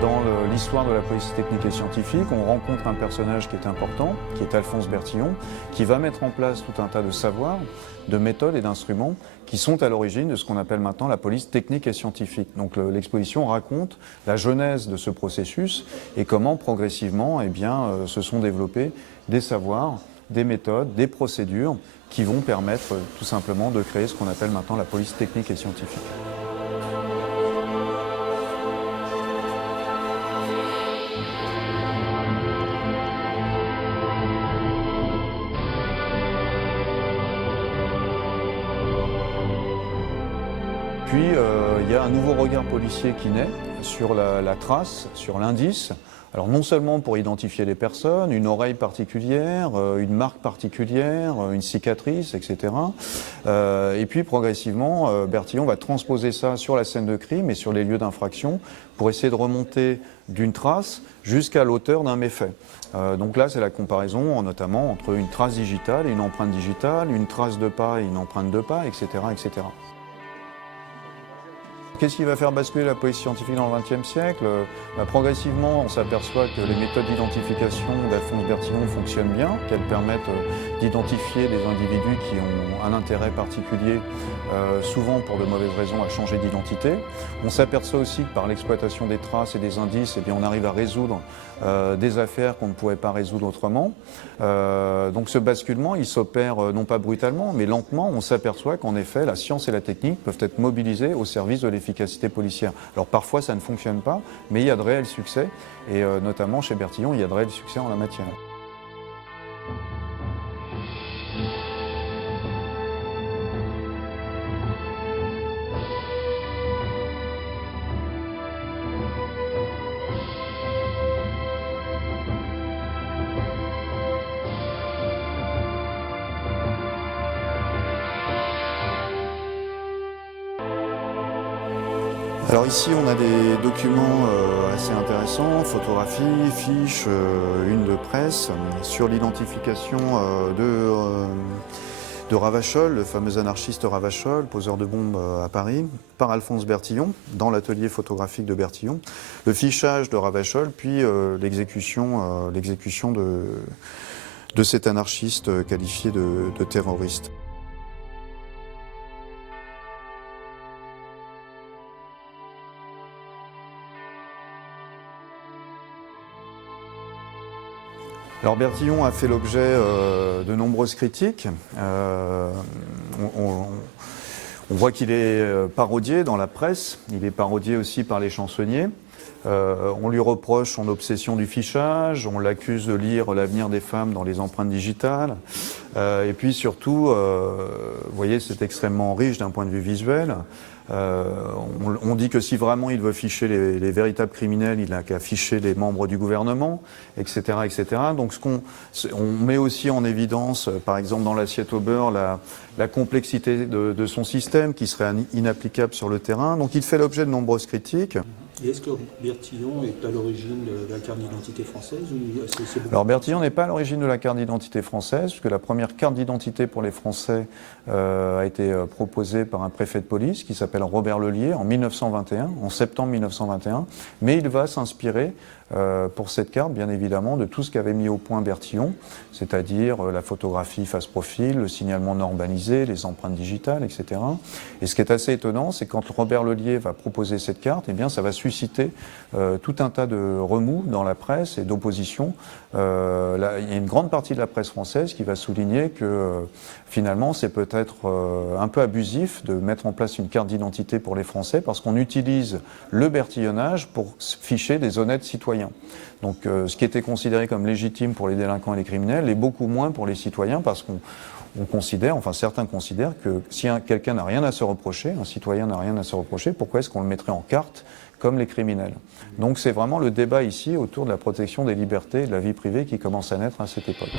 Dans l'histoire de la police technique et scientifique, on rencontre un personnage qui est important, qui est Alphonse Bertillon, qui va mettre en place tout un tas de savoirs, de méthodes et d'instruments qui sont à l'origine de ce qu'on appelle maintenant la police technique et scientifique. Donc l'exposition raconte la genèse de ce processus et comment progressivement se sont développés des savoirs, des méthodes, des procédures qui vont permettre tout simplement de créer ce qu'on appelle maintenant la police technique et scientifique. Puis il y a un nouveau regard policier qui naît sur la trace, sur l'indice. Alors non seulement pour identifier les personnes, une oreille particulière, une marque particulière, une cicatrice, etc. Et puis progressivement, Bertillon va transposer ça sur la scène de crime et sur les lieux d'infraction pour essayer de remonter d'une trace jusqu'à l'auteur d'un méfait. Donc là, c'est la comparaison notamment entre une trace digitale et une empreinte digitale, une trace de pas et une empreinte de pas, etc., etc. Qu'est-ce qui va faire basculer la police scientifique dans le XXe siècle? Progressivement, on s'aperçoit que les méthodes d'identification d'Alphonse Bertillon fonctionnent bien, qu'elles permettent d'identifier des individus qui ont un intérêt particulier, souvent pour de mauvaises raisons, à changer d'identité. On s'aperçoit aussi que par l'exploitation des traces et des indices, on arrive à résoudre des affaires qu'on ne pouvait pas résoudre autrement. Donc ce basculement, il s'opère non pas brutalement, mais lentement. On s'aperçoit qu'en effet, la science et la technique peuvent être mobilisées au service de l'efficacité policière. Alors parfois, ça ne fonctionne pas, mais il y a de réels succès, et notamment chez Bertillon, il y a de réels succès en la matière. Alors ici, on a des documents assez intéressants, photographies, fiches, une de presse, sur l'identification de Ravachol, le fameux anarchiste Ravachol, poseur de bombes à Paris, par Alphonse Bertillon, dans l'atelier photographique de Bertillon, le fichage de Ravachol, puis l'exécution de cet anarchiste qualifié de terroriste. Alors Bertillon a fait l'objet de nombreuses critiques. On voit qu'il est parodié dans la presse, il est parodié aussi par les chansonniers. On lui reproche son obsession du fichage, on l'accuse de lire l'avenir des femmes dans les empreintes digitales. Et puis surtout, vous voyez, c'est extrêmement riche d'un point de vue visuel. On dit que si vraiment il veut ficher les véritables criminels, il n'a qu'à ficher les membres du gouvernement, etc., etc. Donc on met aussi en évidence, par exemple dans l'assiette au beurre, la complexité de son système qui serait inapplicable sur le terrain. Donc il fait l'objet de nombreuses critiques. Et est-ce que Bertillon est à l'origine de la carte d'identité française Alors Bertillon n'est pas à l'origine de la carte d'identité française, puisque la première carte d'identité pour les Français a été proposée par un préfet de police qui s'appelle Robert Lelier en 1921, en septembre 1921, mais il va s'inspirer pour cette carte, bien évidemment, de tout ce qu'avait mis au point Bertillon, c'est-à-dire la photographie face-profil, le signalement normalisé, les empreintes digitales, etc. Et ce qui est assez étonnant, c'est quand Robert Lelier va proposer cette carte, eh bien, ça va susciter tout un tas de remous dans la presse et d'opposition. Il y a une grande partie de la presse française qui va souligner que finalement, c'est peut-être un peu abusif de mettre en place une carte d'identité pour les Français parce qu'on utilise le bertillonnage pour ficher des honnêtes citoyens. Donc ce qui était considéré comme légitime pour les délinquants et les criminels est beaucoup moins pour les citoyens parce qu'on considère, enfin certains considèrent que si quelqu'un n'a rien à se reprocher, un citoyen n'a rien à se reprocher, pourquoi est-ce qu'on le mettrait en carte comme les criminels? Donc c'est vraiment le débat ici autour de la protection des libertés et de la vie privée qui commence à naître à cette époque.